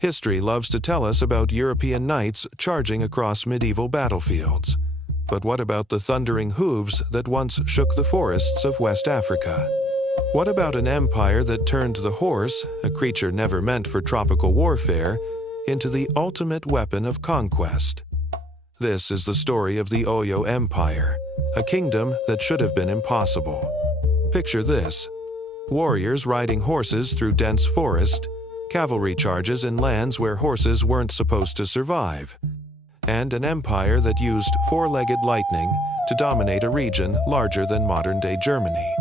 History loves to tell us about European knights charging across medieval battlefields. But what about the thundering hooves that once shook the forests of West Africa? What about an empire that turned the horse, a creature never meant for tropical warfare, into the ultimate weapon of conquest? This is the story of the Oyo Empire, a kingdom that should have been impossible. Picture this: warriors riding horses through dense forest, cavalry charges in lands where horses weren't supposed to survive, and an empire that used four-legged lightning to dominate a region larger than modern-day Germany.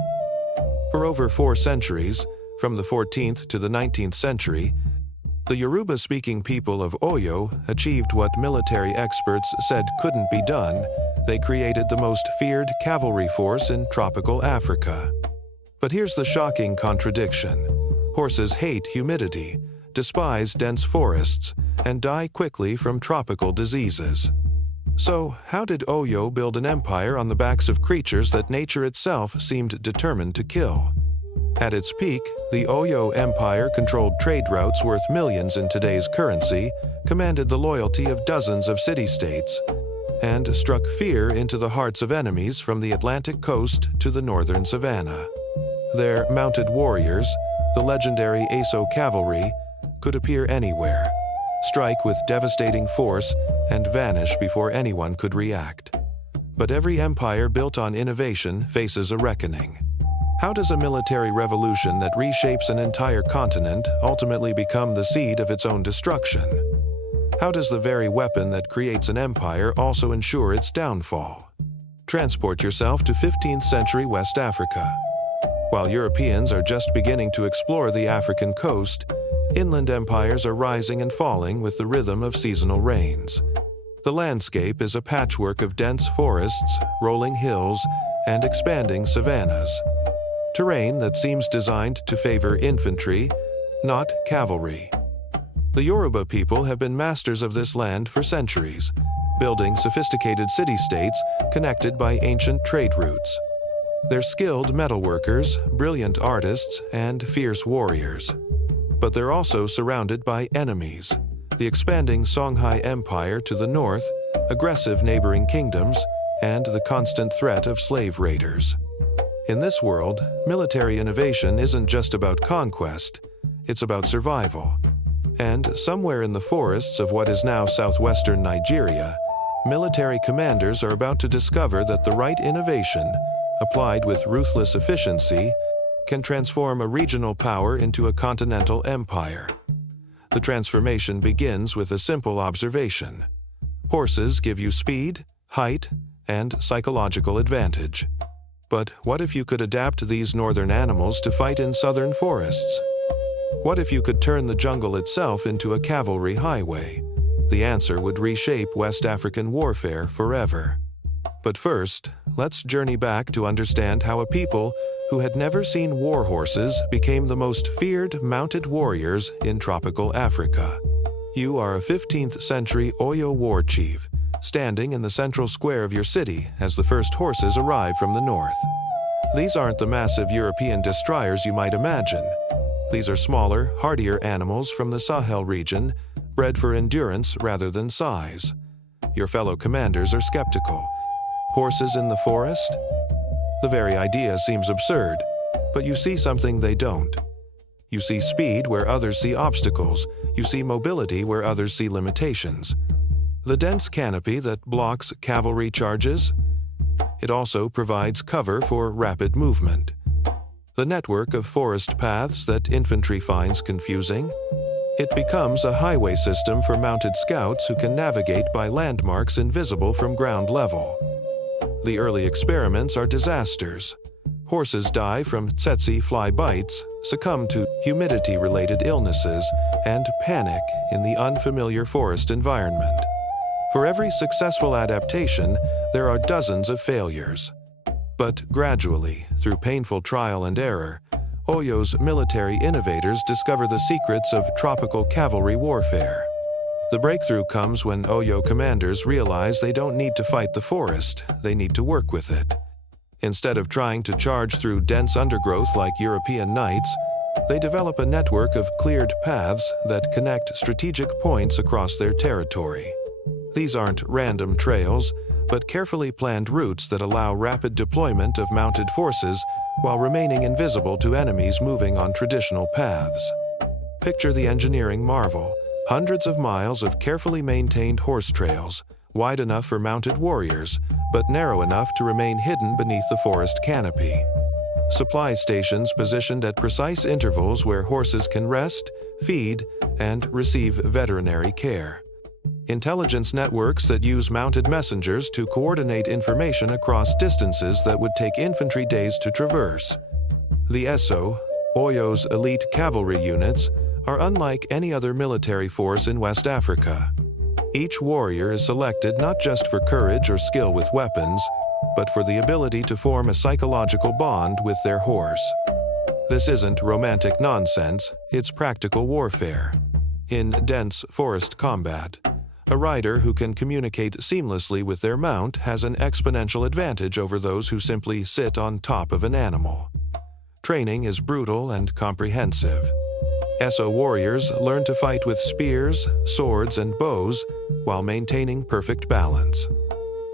For over 4 centuries, from the 14th to the 19th century, the Yoruba-speaking people of Oyo achieved what military experts said couldn't be done. They created the most feared cavalry force in tropical Africa. But here's the shocking contradiction. Horses hate humidity, despise dense forests, and die quickly from tropical diseases. So, how did Oyo build an empire on the backs of creatures that nature itself seemed determined to kill? At its peak, the Oyo Empire controlled trade routes worth millions in today's currency, commanded the loyalty of dozens of city-states, and struck fear into the hearts of enemies from the Atlantic coast to the northern savannah. Their mounted warriors, the legendary Oyo Cavalry, could appear anywhere, strike with devastating force, and vanish before anyone could react. But every empire built on innovation faces a reckoning. How does a military revolution that reshapes an entire continent ultimately become the seed of its own destruction? How does the very weapon that creates an empire also ensure its downfall? Transport yourself to 15th century West Africa. While Europeans are just beginning to explore the African coast, inland empires are rising and falling with the rhythm of seasonal rains. The landscape is a patchwork of dense forests, rolling hills, and expanding savannas. Terrain that seems designed to favor infantry, not cavalry. The Yoruba people have been masters of this land for centuries, building sophisticated city-states connected by ancient trade routes. They're skilled metalworkers, brilliant artists, and fierce warriors. But they're also surrounded by enemies: the expanding Songhai Empire to the north, aggressive neighboring kingdoms, and the constant threat of slave raiders. In this world, military innovation isn't just about conquest, it's about survival. And somewhere in the forests of what is now southwestern Nigeria, military commanders are about to discover that the right innovation, applied with ruthless efficiency, can transform a regional power into a continental empire. The transformation begins with a simple observation. Horses give you speed, height, and psychological advantage. But what if you could adapt these northern animals to fight in southern forests? What if you could turn the jungle itself into a cavalry highway? The answer would reshape West African warfare forever. But first, let's journey back to understand how a people who had never seen war horses became the most feared mounted warriors in tropical Africa. You are a 15th century Oyo war chief, standing in the central square of your city as the first horses arrive from the north. These aren't the massive European destroyers you might imagine. These are smaller, hardier animals from the Sahel region, bred for endurance rather than size. Your fellow commanders are skeptical. Horses in the forest? The very idea seems absurd, but you see something they don't. You see speed where others see obstacles. You see mobility where others see limitations. The dense canopy that blocks cavalry charges? It also provides cover for rapid movement. The network of forest paths that infantry finds confusing? It becomes a highway system for mounted scouts who can navigate by landmarks invisible from ground level. The early experiments are disasters. Horses die from tsetse fly bites, succumb to humidity-related illnesses, and panic in the unfamiliar forest environment. For every successful adaptation, there are dozens of failures. But gradually, through painful trial and error, Oyo's military innovators discover the secrets of tropical cavalry warfare. The breakthrough comes when Oyo commanders realize they don't need to fight the forest, they need to work with it. Instead of trying to charge through dense undergrowth like European knights, They develop a network of cleared paths that connect strategic points across their territory. These aren't random trails, but carefully planned routes that allow rapid deployment of mounted forces while remaining invisible to enemies moving on traditional paths. Picture the engineering marvel: hundreds of miles of carefully maintained horse trails, wide enough for mounted warriors, but narrow enough to remain hidden beneath the forest canopy. Supply stations positioned at precise intervals where horses can rest, feed, and receive veterinary care. Intelligence networks that use mounted messengers to coordinate information across distances that would take infantry days to traverse. The ESO, Oyo's elite cavalry units, are unlike any other military force in West Africa. Each warrior is selected not just for courage or skill with weapons, but for the ability to form a psychological bond with their horse. This isn't romantic nonsense, it's practical warfare. In dense forest combat, a rider who can communicate seamlessly with their mount has an exponential advantage over those who simply sit on top of an animal. Training is brutal and comprehensive. ESO warriors learn to fight with spears, swords, and bows while maintaining perfect balance.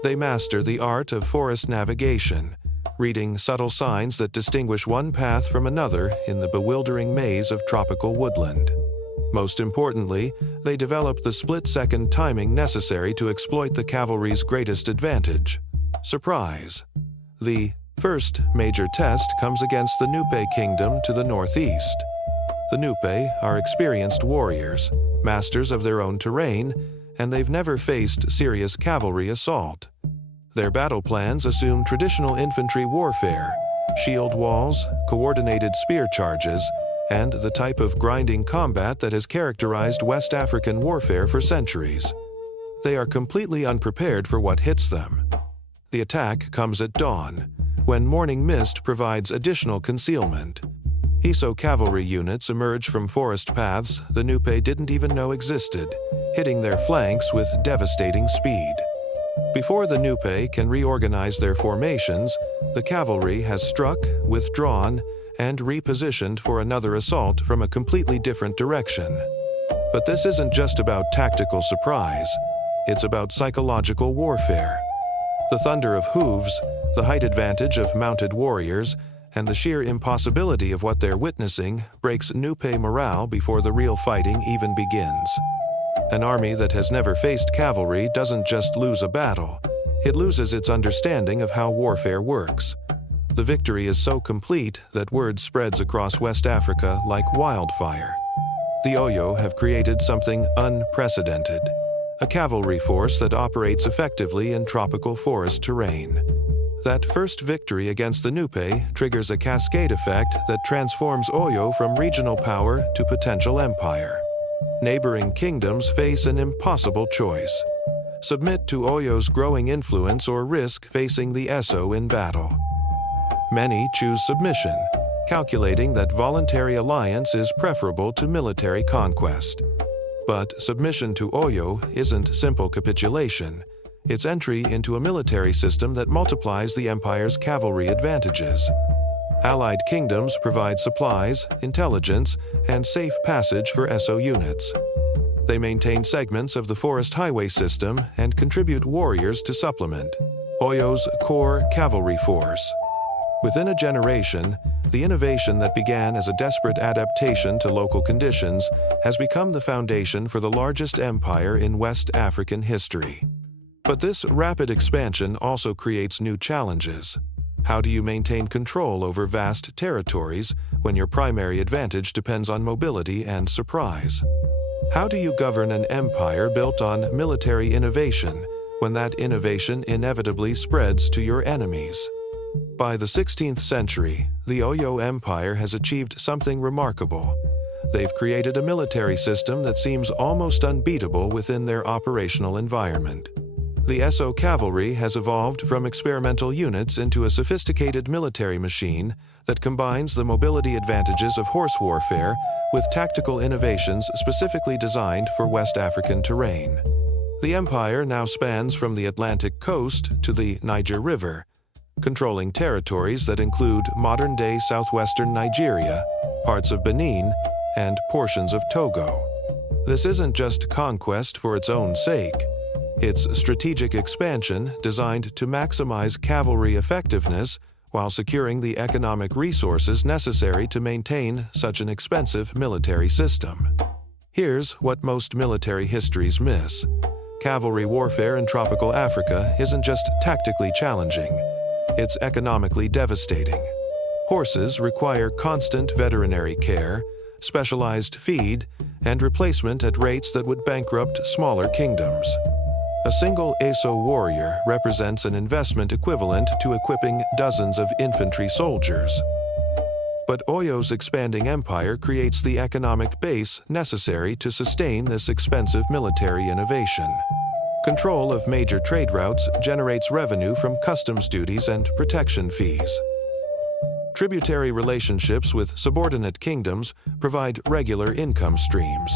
They master the art of forest navigation, reading subtle signs that distinguish one path from another in the bewildering maze of tropical woodland. Most importantly, they develop the split-second timing necessary to exploit the cavalry's greatest advantage: surprise. The first major test comes against the Nupe kingdom to the northeast. The Nupe are experienced warriors, masters of their own terrain, and they've never faced serious cavalry assault. Their battle plans assume traditional infantry warfare: shield walls, coordinated spear charges, and the type of grinding combat that has characterized West African warfare for centuries. They are completely unprepared for what hits them. The attack comes at dawn, when morning mist provides additional concealment. ESO cavalry units emerge from forest paths the Nupe didn't even know existed, hitting their flanks with devastating speed. Before the Nupe can reorganize their formations, the cavalry has struck, withdrawn, and repositioned for another assault from a completely different direction. But this isn't just about tactical surprise, it's about psychological warfare. The thunder of hooves, the height advantage of mounted warriors, and the sheer impossibility of what they're witnessing breaks Nupe morale before the real fighting even begins. An army that has never faced cavalry doesn't just lose a battle, it loses its understanding of how warfare works. The victory is so complete that word spreads across West Africa like wildfire. The Oyo have created something unprecedented: a cavalry force that operates effectively in tropical forest terrain. That first victory against the Nupe triggers a cascade effect that transforms Oyo from regional power to potential empire. Neighboring kingdoms face an impossible choice: submit to Oyo's growing influence or risk facing the ESO in battle. Many choose submission, calculating that voluntary alliance is preferable to military conquest. But submission to Oyo isn't simple capitulation. It's entry into a military system that multiplies the empire's cavalry advantages. Allied kingdoms provide supplies, intelligence, and safe passage for ESO units. They maintain segments of the forest highway system and contribute warriors to supplement Oyo's core cavalry force. Within a generation, the innovation that began as a desperate adaptation to local conditions has become the foundation for the largest empire in West African history. But this rapid expansion also creates new challenges. How do you maintain control over vast territories when your primary advantage depends on mobility and surprise? How do you govern an empire built on military innovation when that innovation inevitably spreads to your enemies? By the 16th century, the Oyo Empire has achieved something remarkable. They've created a military system that seems almost unbeatable within their operational environment. The ESO cavalry has evolved from experimental units into a sophisticated military machine that combines the mobility advantages of horse warfare with tactical innovations specifically designed for West African terrain. The empire now spans from the Atlantic coast to the Niger River, controlling territories that include modern-day southwestern Nigeria, parts of Benin, and portions of Togo. This isn't just conquest for its own sake. It's strategic expansion designed to maximize cavalry effectiveness while securing the economic resources necessary to maintain such an expensive military system. Here's what most military histories miss. Cavalry warfare in tropical Africa isn't just tactically challenging, it's economically devastating. Horses require constant veterinary care, specialized feed, and replacement at rates that would bankrupt smaller kingdoms. A single Eso warrior represents an investment equivalent to equipping dozens of infantry soldiers. But Oyo's expanding empire creates the economic base necessary to sustain this expensive military innovation. Control of major trade routes generates revenue from customs duties and protection fees. Tributary relationships with subordinate kingdoms provide regular income streams.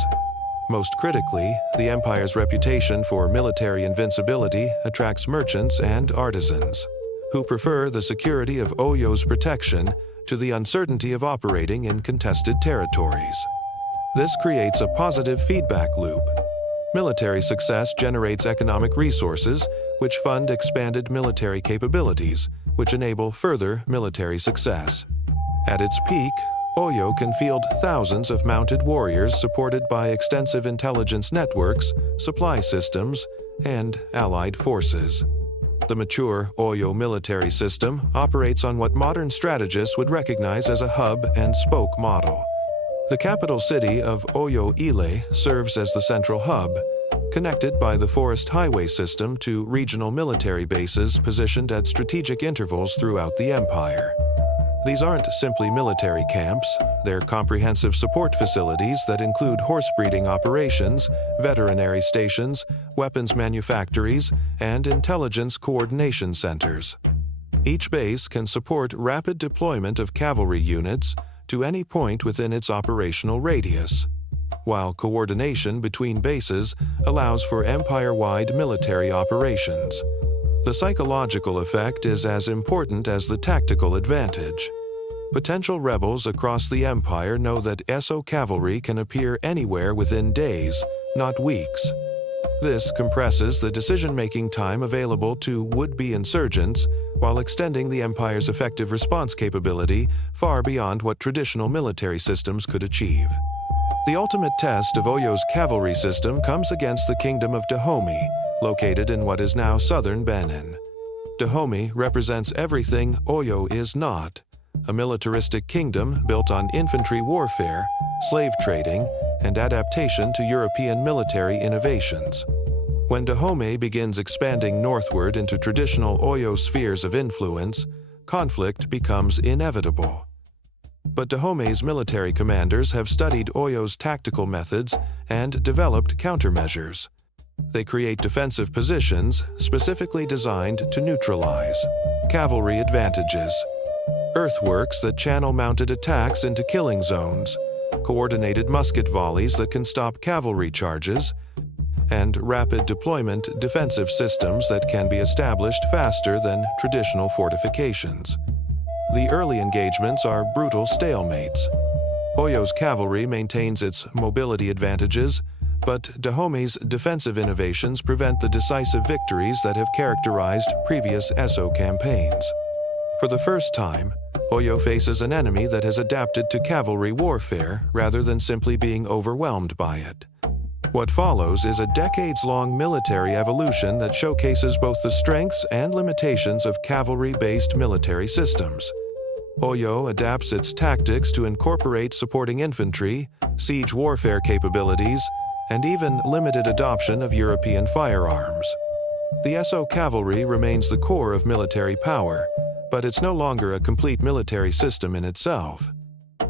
Most critically, the empire's reputation for military invincibility attracts merchants and artisans, who prefer the security of Oyo's protection to the uncertainty of operating in contested territories. This creates a positive feedback loop. Military success generates economic resources, which fund expanded military capabilities, which enable further military success. At its peak, Oyo can field thousands of mounted warriors supported by extensive intelligence networks, supply systems, and allied forces. The mature Oyo military system operates on what modern strategists would recognize as a hub-and-spoke model. The capital city of Oyo Ile serves as the central hub, connected by the forest highway system to regional military bases positioned at strategic intervals throughout the empire. These aren't simply military camps, they're comprehensive support facilities that include horse breeding operations, veterinary stations, weapons manufactories, and intelligence coordination centers. Each base can support rapid deployment of cavalry units to any point within its operational radius, while coordination between bases allows for empire-wide military operations. The psychological effect is as important as the tactical advantage. Potential rebels across the empire know that Eso cavalry can appear anywhere within days, not weeks. This compresses the decision-making time available to would-be insurgents while extending the empire's effective response capability far beyond what traditional military systems could achieve. The ultimate test of Oyo's cavalry system comes against the kingdom of Dahomey, located in what is now southern Benin. Dahomey represents everything Oyo is not: a militaristic kingdom built on infantry warfare, slave trading, and adaptation to European military innovations. When Dahomey begins expanding northward into traditional Oyo spheres of influence, conflict becomes inevitable. But Dahomey's military commanders have studied Oyo's tactical methods and developed countermeasures. They create defensive positions specifically designed to neutralize cavalry advantages, earthworks that channel mounted attacks into killing zones, coordinated musket volleys that can stop cavalry charges, and rapid deployment defensive systems that can be established faster than traditional fortifications. The early engagements are brutal stalemates. Oyo's cavalry maintains its mobility advantages, but Dahomey's defensive innovations prevent the decisive victories that have characterized previous Eso campaigns. For the first time, Oyo faces an enemy that has adapted to cavalry warfare rather than simply being overwhelmed by it. What follows is a decades-long military evolution that showcases both the strengths and limitations of cavalry-based military systems. Oyo adapts its tactics to incorporate supporting infantry, siege warfare capabilities, and even limited adoption of European firearms. The Eso cavalry remains the core of military power, but it's no longer a complete military system in itself.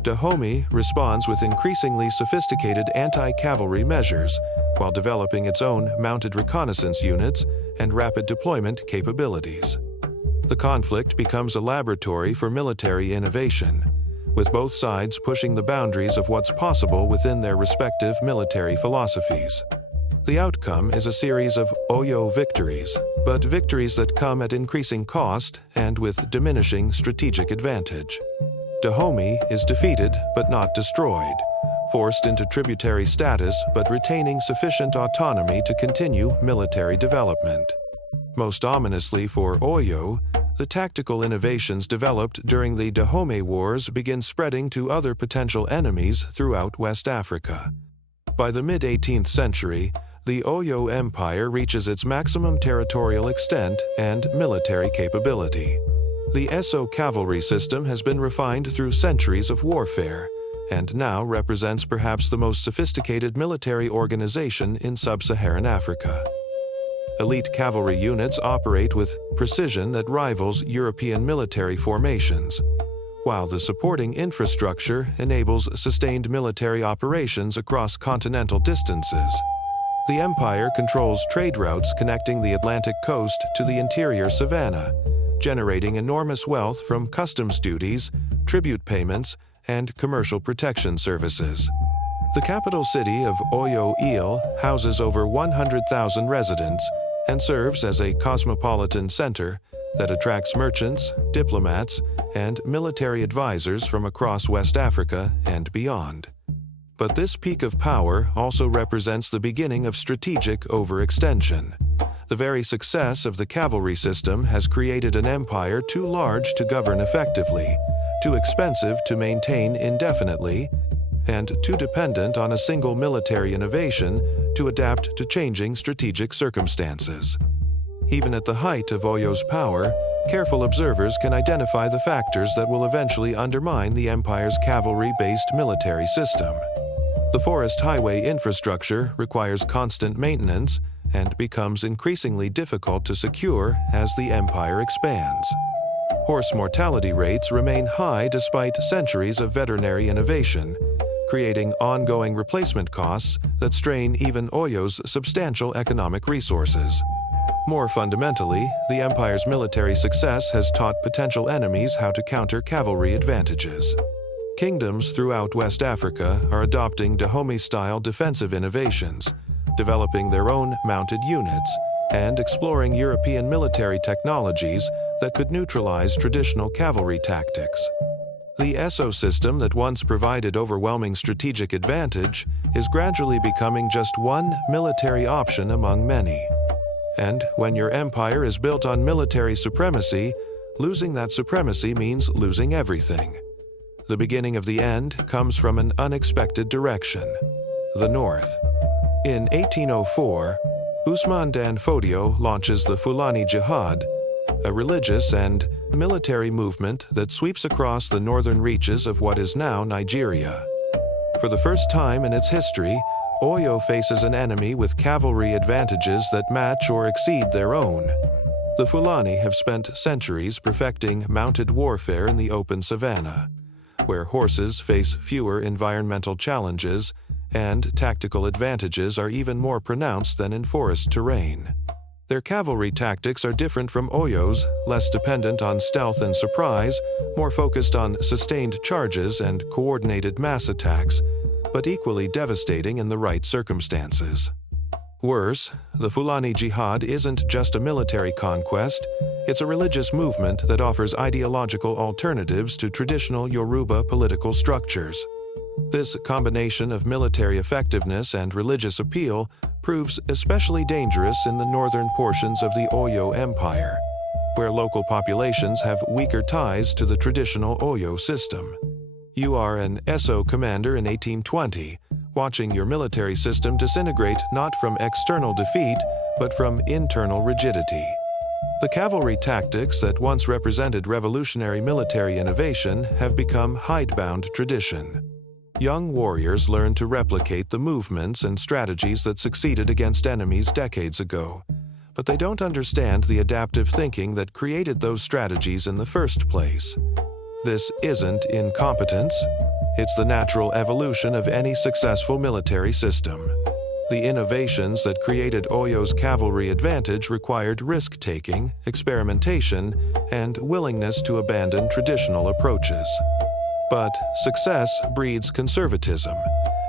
Dahomey responds with increasingly sophisticated anti-cavalry measures, while developing its own mounted reconnaissance units and rapid deployment capabilities. The conflict becomes a laboratory for military innovation, with both sides pushing the boundaries of what's possible within their respective military philosophies. The outcome is a series of Oyo victories, but victories that come at increasing cost and with diminishing strategic advantage. Dahomey is defeated but not destroyed, forced into tributary status but retaining sufficient autonomy to continue military development. Most ominously for Oyo, the tactical innovations developed during the Dahomey Wars begin spreading to other potential enemies throughout West Africa. By the mid-18th century, the Oyo Empire reaches its maximum territorial extent and military capability. The Eso cavalry system has been refined through centuries of warfare, and now represents perhaps the most sophisticated military organization in sub-Saharan Africa. Elite cavalry units operate with precision that rivals European military formations, while the supporting infrastructure enables sustained military operations across continental distances. The empire controls trade routes connecting the Atlantic coast to the interior savanna, generating enormous wealth from customs duties, tribute payments, and commercial protection services. The capital city of Oyo Ile houses over 100,000 residents and serves as a cosmopolitan center that attracts merchants, diplomats, and military advisors from across West Africa and beyond. But this peak of power also represents the beginning of strategic overextension. The very success of the cavalry system has created an empire too large to govern effectively, too expensive to maintain indefinitely, and too dependent on a single military innovation to adapt to changing strategic circumstances. Even at the height of Oyo's power, careful observers can identify the factors that will eventually undermine the empire's cavalry-based military system. The forest highway infrastructure requires constant maintenance and becomes increasingly difficult to secure as the empire expands. Horse mortality rates remain high despite centuries of veterinary innovation, creating ongoing replacement costs that strain even Oyo's substantial economic resources. More fundamentally, the empire's military success has taught potential enemies how to counter cavalry advantages. Kingdoms throughout West Africa are adopting Dahomey-style defensive innovations, developing their own mounted units, and exploring European military technologies that could neutralize traditional cavalry tactics. The Eso system that once provided overwhelming strategic advantage is gradually becoming just one military option among many. And when your empire is built on military supremacy, losing that supremacy means losing everything. The beginning of the end comes from an unexpected direction: the north. In 1804, Usman Dan Fodio launches the Fulani Jihad, a religious and military movement that sweeps across the northern reaches of what is now Nigeria. For the first time in its history, Oyo faces an enemy with cavalry advantages that match or exceed their own. The Fulani have spent centuries perfecting mounted warfare in the open savanna, where horses face fewer environmental challenges and tactical advantages are even more pronounced than in forest terrain. Their cavalry tactics are different from Oyo's, less dependent on stealth and surprise, more focused on sustained charges and coordinated mass attacks, but equally devastating in the right circumstances. Worse, the Fulani Jihad isn't just a military conquest, it's a religious movement that offers ideological alternatives to traditional Yoruba political structures. This combination of military effectiveness and religious appeal proves especially dangerous in the northern portions of the Oyo Empire, where local populations have weaker ties to the traditional Oyo system. You are an Eso commander in 1820, watching your military system disintegrate not from external defeat, but from internal rigidity. The cavalry tactics that once represented revolutionary military innovation have become hidebound tradition. Young warriors learn to replicate the movements and strategies that succeeded against enemies decades ago, but they don't understand the adaptive thinking that created those strategies in the first place. This isn't incompetence, it's the natural evolution of any successful military system. The innovations that created Oyo's cavalry advantage required risk-taking, experimentation, and willingness to abandon traditional approaches. But success breeds conservatism,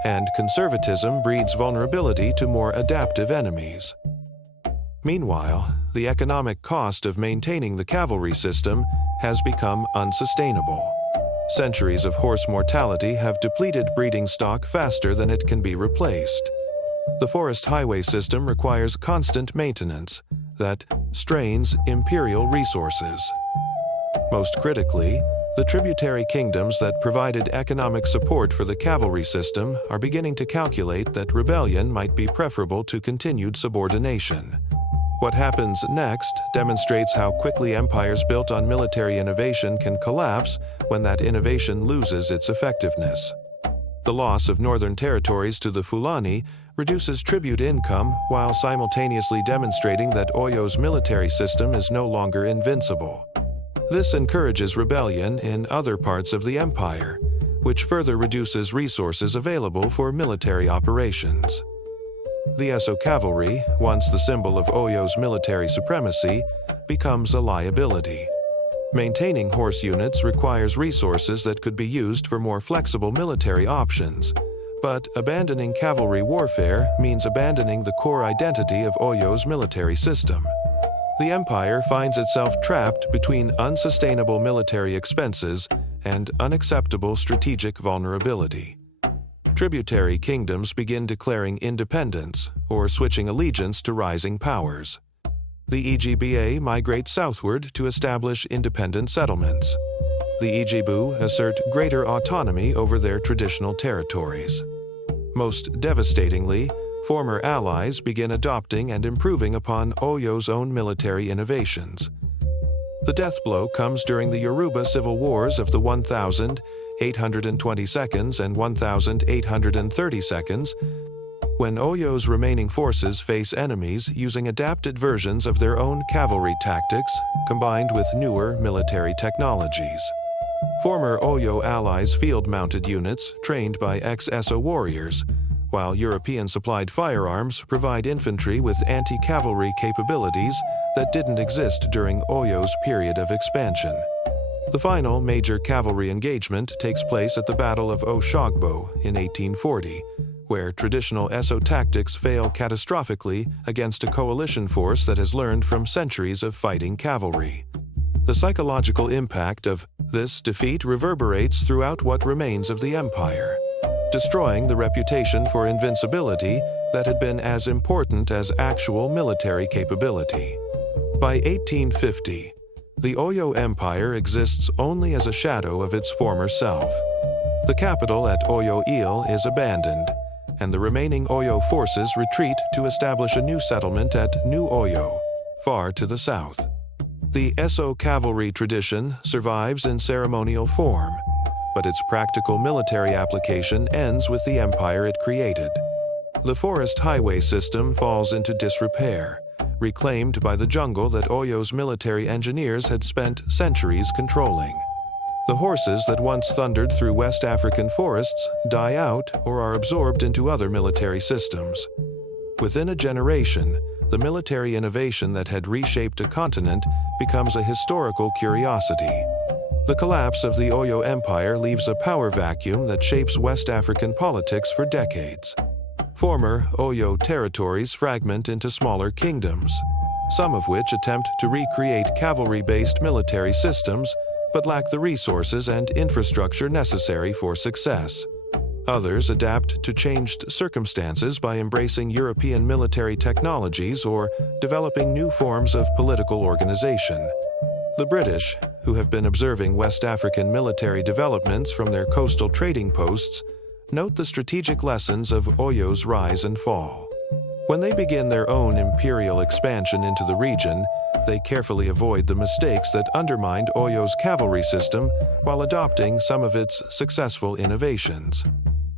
and conservatism breeds vulnerability to more adaptive enemies. Meanwhile, the economic cost of maintaining the cavalry system has become unsustainable. Centuries of horse mortality have depleted breeding stock faster than it can be replaced. The forest highway system requires constant maintenance that strains imperial resources. Most critically, the tributary kingdoms that provided economic support for the cavalry system are beginning to calculate that rebellion might be preferable to continued subordination. What happens next demonstrates how quickly empires built on military innovation can collapse when that innovation loses its effectiveness. The loss of northern territories to the Fulani reduces tribute income while simultaneously demonstrating that Oyo's military system is no longer invincible. This encourages rebellion in other parts of the empire, which further reduces resources available for military operations. The Esso cavalry, once the symbol of Oyo's military supremacy, becomes a liability. Maintaining horse units requires resources that could be used for more flexible military options, but abandoning cavalry warfare means abandoning the core identity of Oyo's military system. The empire finds itself trapped between unsustainable military expenses and unacceptable strategic vulnerability. Tributary kingdoms begin declaring independence or switching allegiance to rising powers. The EGBA migrate southward to establish independent settlements. The Ijibu assert greater autonomy over their traditional territories. Most devastatingly, former allies begin adopting and improving upon Oyo's own military innovations. The death blow comes during the Yoruba civil wars of the 1822nd and 1832nd, when Oyo's remaining forces face enemies using adapted versions of their own cavalry tactics combined with newer military technologies. Former Oyo allies' field-mounted units trained by ex-Esso warriors, while European-supplied firearms provide infantry with anti-cavalry capabilities that didn't exist during Oyo's period of expansion. The final major cavalry engagement takes place at the Battle of Oshogbo in 1840, where traditional Esso tactics fail catastrophically against a coalition force that has learned from centuries of fighting cavalry. The psychological impact of this defeat reverberates throughout what remains of the empire, destroying the reputation for invincibility that had been as important as actual military capability. By 1850, the Oyo Empire exists only as a shadow of its former self. The capital at Oyo-Ile is abandoned, and the remaining Oyo forces retreat to establish a new settlement at New Oyo, far to the south. The Esso cavalry tradition survives in ceremonial form, but its practical military application ends with the empire it created. The forest highway system falls into disrepair, reclaimed by the jungle that Oyo's military engineers had spent centuries controlling. The horses that once thundered through West African forests die out or are absorbed into other military systems. Within a generation, the military innovation that had reshaped a continent becomes a historical curiosity. The collapse of the Oyo Empire leaves a power vacuum that shapes West African politics for decades. Former Oyo territories fragment into smaller kingdoms, some of which attempt to recreate cavalry-based military systems but lack the resources and infrastructure necessary for success. Others adapt to changed circumstances by embracing European military technologies or developing new forms of political organization. The British, who have been observing West African military developments from their coastal trading posts, note the strategic lessons of Oyo's rise and fall. When they begin their own imperial expansion into the region, they carefully avoid the mistakes that undermined Oyo's cavalry system while adopting some of its successful innovations.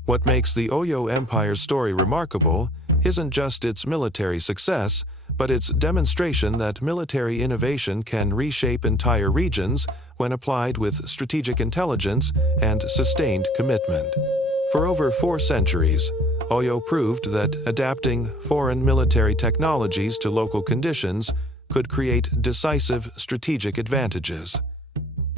What makes the Oyo Empire's story remarkable isn't just its military success, but its demonstration that military innovation can reshape entire regions when applied with strategic intelligence and sustained commitment. For over 4 centuries, Oyo proved that adapting foreign military technologies to local conditions could create decisive strategic advantages.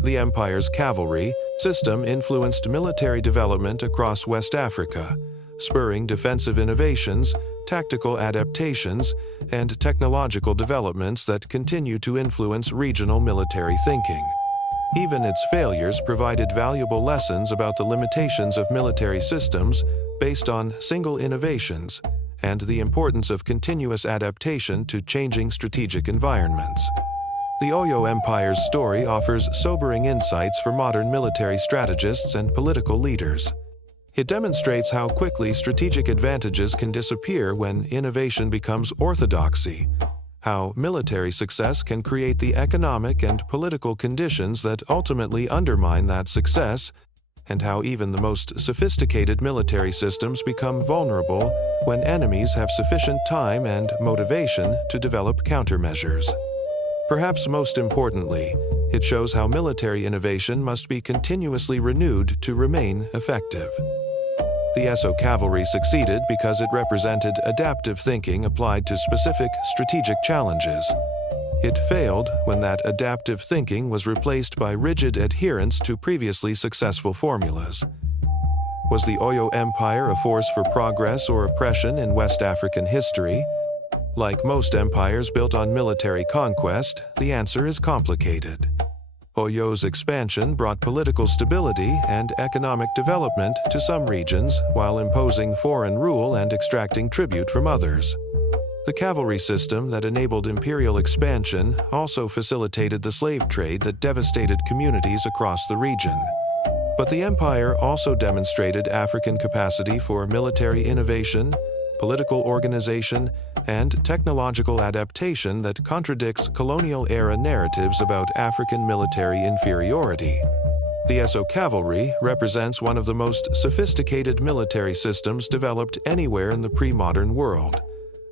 The empire's cavalry system influenced military development across West Africa, spurring defensive innovations, tactical adaptations, and technological developments that continue to influence regional military thinking. Even its failures provided valuable lessons about the limitations of military systems based on single innovations and the importance of continuous adaptation to changing strategic environments. The Oyo Empire's story offers sobering insights for modern military strategists and political leaders. It demonstrates how quickly strategic advantages can disappear when innovation becomes orthodoxy, how military success can create the economic and political conditions that ultimately undermine that success, and how even the most sophisticated military systems become vulnerable when enemies have sufficient time and motivation to develop countermeasures. Perhaps most importantly, it shows how military innovation must be continuously renewed to remain effective. The Oyo Cavalry succeeded because it represented adaptive thinking applied to specific strategic challenges. It failed when that adaptive thinking was replaced by rigid adherence to previously successful formulas. Was the Oyo Empire a force for progress or oppression in West African history? Like most empires built on military conquest, the answer is complicated. Oyo's expansion brought political stability and economic development to some regions while imposing foreign rule and extracting tribute from others. The cavalry system that enabled imperial expansion also facilitated the slave trade that devastated communities across the region. But the empire also demonstrated African capacity for military innovation, political organization, and technological adaptation that contradicts colonial-era narratives about African military inferiority. The Oyo Cavalry represents one of the most sophisticated military systems developed anywhere in the pre-modern world,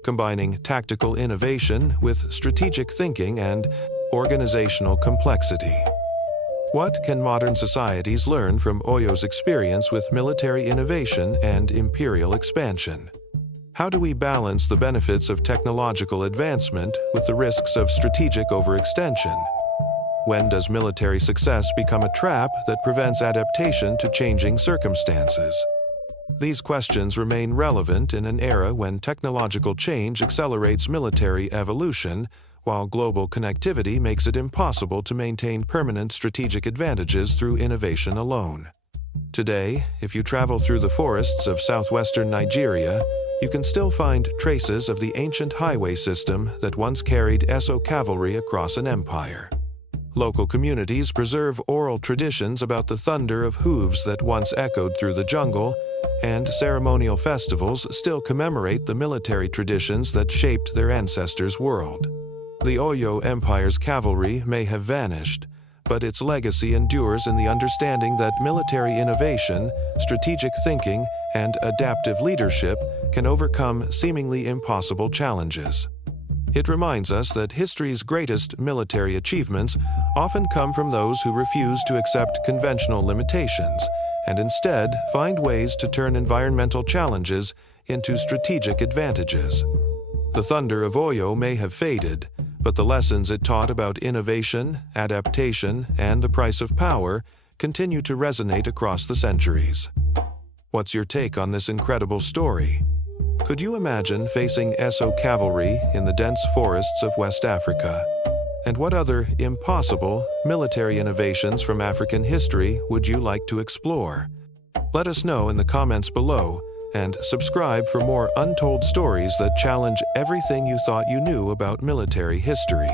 combining tactical innovation with strategic thinking and organizational complexity. What can modern societies learn from Oyo's experience with military innovation and imperial expansion? How do we balance the benefits of technological advancement with the risks of strategic overextension? When does military success become a trap that prevents adaptation to changing circumstances? These questions remain relevant in an era when technological change accelerates military evolution, while global connectivity makes it impossible to maintain permanent strategic advantages through innovation alone. Today, if you travel through the forests of southwestern Nigeria, you can still find traces of the ancient highway system that once carried Oyo Cavalry across an empire. Local communities preserve oral traditions about the thunder of hooves that once echoed through the jungle, and ceremonial festivals still commemorate the military traditions that shaped their ancestors' world. The Oyo Empire's cavalry may have vanished, but its legacy endures in the understanding that military innovation, strategic thinking, and adaptive leadership can overcome seemingly impossible challenges. It reminds us that history's greatest military achievements often come from those who refuse to accept conventional limitations and instead find ways to turn environmental challenges into strategic advantages. The thunder of Oyo may have faded, but the lessons it taught about innovation, adaptation, and the price of power continue to resonate across the centuries. What's your take on this incredible story? Could you imagine facing Oyo Cavalry in the dense forests of West Africa? And what other impossible military innovations from African history would you like to explore? Let us know in the comments below, and subscribe for more untold stories that challenge everything you thought you knew about military history.